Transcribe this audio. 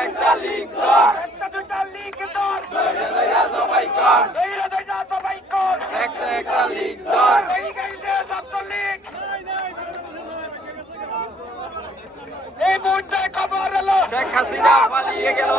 একটা লিগ ধর একটা দুইটা লিগ ধর ধরে ধরে সবাই কর এইরা দুইটা সবাই কর একটা লিগ ধর এই গাইছে ছাত্রলীগ এই মুহূর্তে খবর এলো শেখ হাসিনা পালিয়ে গেল